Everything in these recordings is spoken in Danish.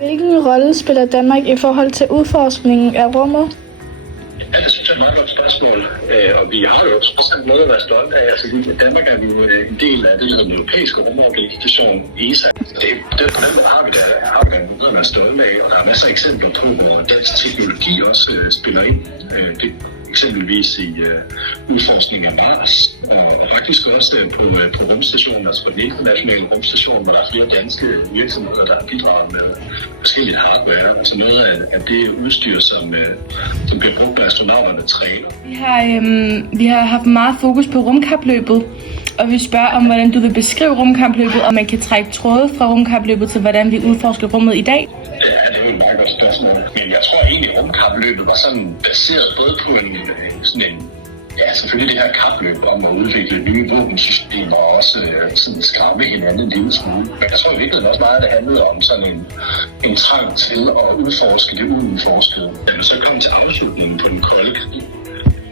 Hvilken rolle spiller Danmark i forhold til udforskningen af rummet? Ja, det synes jeg er et meget godt spørgsmål, og vi har jo også noget at være stolte af. Altså, i Danmark er vi jo en del af det, der hedder den europæiske rumorganisation ESA. Det på den måde har vi da noget at være stolte af, og der er masser af eksempler på, hvor dansk teknologi også spiller ind. Det eksempelvis i udforskning af Mars, og faktisk også på rumstationen, altså på den internationale rumstation, hvor der er flere danske virksomheder, der har bidraget med forskellige hardware. Altså noget af det udstyr, som bliver brugt af astronauterne træner. Vi har haft meget fokus på rumkapløbet, og vi spørger om, hvordan du vil beskrive rumkapløbet, og man kan trække tråde fra rumkapløbet til, hvordan vi udforsker rummet i dag. Ja, det er jo et meget godt spørgsmål. Men jeg tror egentlig, at rumkapløbet var sådan baseret både på selvfølgelig det her kapløb om at udvikle nye våbensystemer og også sådan skræmme hinanden en lille smule. Men jeg tror virkelig også meget, at det handlede om sådan en trang til at udforske det uudforskede. Da man så kom til afslutningen på den kolde krig,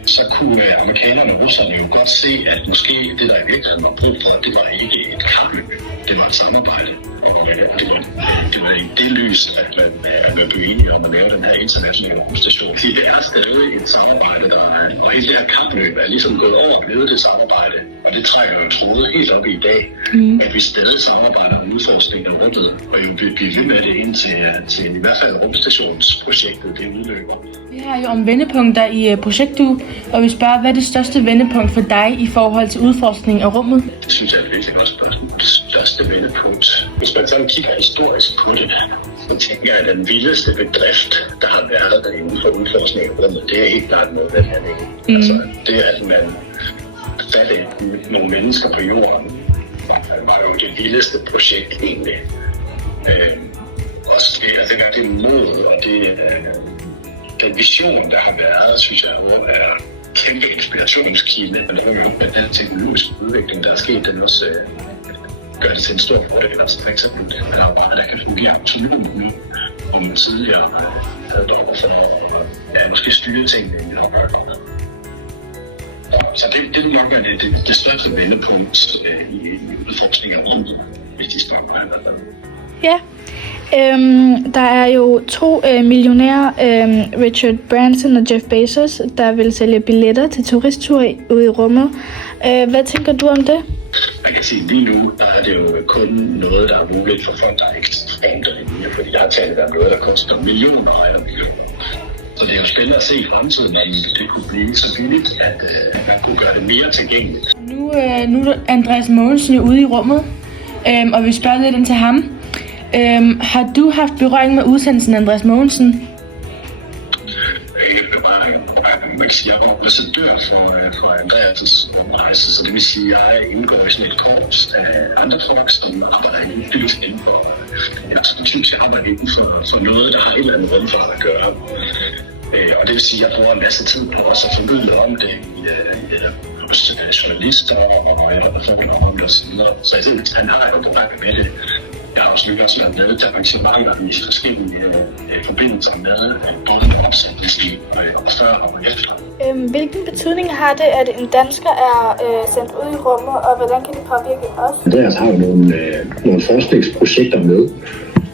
så kunne amerikanerne og russerne jo godt se, at måske det, der i virkeligheden var brug for, det var ikke et kapløb, det var et samarbejde. Og det var i det lys, at man blev enige om at lave den her internationale rumstation. Det er stadig et samarbejde, og hele det her kapløb er ligesom gået over med det samarbejde. Og det trækker jo trådet helt op i dag, at vi stadig samarbejder om udforskning af rummet, og jo vil blive ved med det indtil i hvert fald rumstationsprojektet, det udløber. Vi har jo om vendepunkter i projektet, og vi spørger, hvad er det største vendepunkt for dig i forhold til udforskning af rummet? Det synes jeg er et virkelig godt spørgsmål. Det største vendepunkt. Hvis man sådan kigger historisk på det, så tænker jeg, at den vildeste bedrift, der har været inden for udforskning af rummet, det er helt klart noget, der er det. Altså, det er, at man fatte nogle mennesker på jorden, var jo det vildeste projekt egentlig. Også det mod og den vision, der har været, synes jeg, er kæmpe inspirationskilde. Men det var jo med den teknologiske udvikling, der er sket, den også gør det til en stor fordel. Altså for eksempel, at der er bare, der kan fungere absolut nu, hvor man tidligere havde dog for at måske styre tingene i noget højere. Så det vil nok være det største vendepunkt i udforskning af rummet, hvis de spørger på det. Ja. Der er jo 2 millionærer, Richard Branson og Jeff Bezos, der vil sælge billetter til turistture ude i rummet. Hvad tænker du om det? Man kan sige, lige nu der er det jo kun noget, der er muligt for folk, der er ekstremt rige, fordi jeg har talt om noget, der koster millioner og millioner. Så det er jo spændende at se i fremtiden, om det kunne blive så billigt, at man kunne gøre det mere tilgængeligt. Nu er Andreas Mogensen jo ude i rummet, og vi spørger lidt ind til ham. Har du haft berøring med udsendelsen Andreas Mogensen? Man kan sige, at jeg var ambassadør for Andreas' rumrejse, så det vil sige, at jeg indgår i sådan et korps af andre folk, som arbejder inden for jeg arbejder inden for noget, der har et eller andet rum for at gøre. Og det vil sige, at jeg bruger en masse tid på også at formidle om det hos journalister og jeg har om det osv. Så jeg tænker, at han har jo berøring med det. Jeg har også også været med til arrangementer i forskellige forbindelser med både med opsættelsen og før og efter. Hvilken betydning har det, at en dansker er sendt ud i rummet, og hvordan kan det påvirke os? Andreas har jo nogle forskningsprojekter med,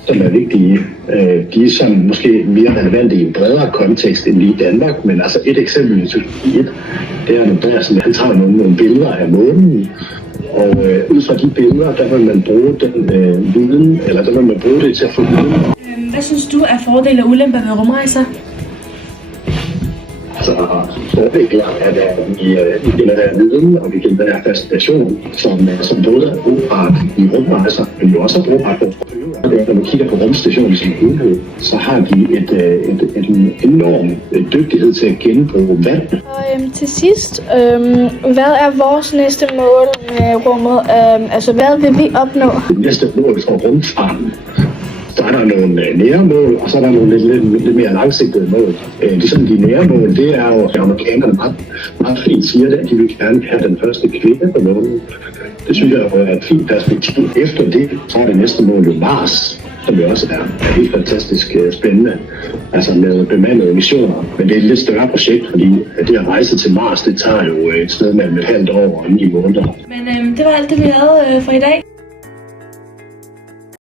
som er vigtige. De er sådan måske mere relevante i en bredere kontekst end lige i Danmark, men altså et eksempel i 2001, det er Andreas, han tager nogle billeder af månen, og ud fra de billeder, der vil man bruge den viden, eller der vil man bruge det til at få viden. Hvad synes du er fordele og ulemper ved rumrejser? Altså, fordele er, at vi genererer viden, og vi genererer fascination, som både er brugbart i rumrejser, men jo også er brugbart på når man kigger på rumstationen som helhed, så har de en enorm dygtighed til at genbruge vand. Og til sidst, hvad er vores næste mål med rummet? Altså, hvad vil vi opnå? Det næste mål for rumfarten, så er der nogle nære mål, og så er der nogle lidt mere langsigtede mål. De nære mål, det er jo, at amerikanerne meget fint siger det, at de vil gerne have den første kvinde på månen. Det synes jeg er et fint perspektiv. Efter det, så er det næste mål jo Mars, som jo også er helt fantastisk spændende, altså med bemandede missioner. Men det er et lidt større projekt, fordi det at rejse til Mars, det tager jo et sted mellem et halvt år og 9 måneder. Men det var alt det, vi havde for i dag.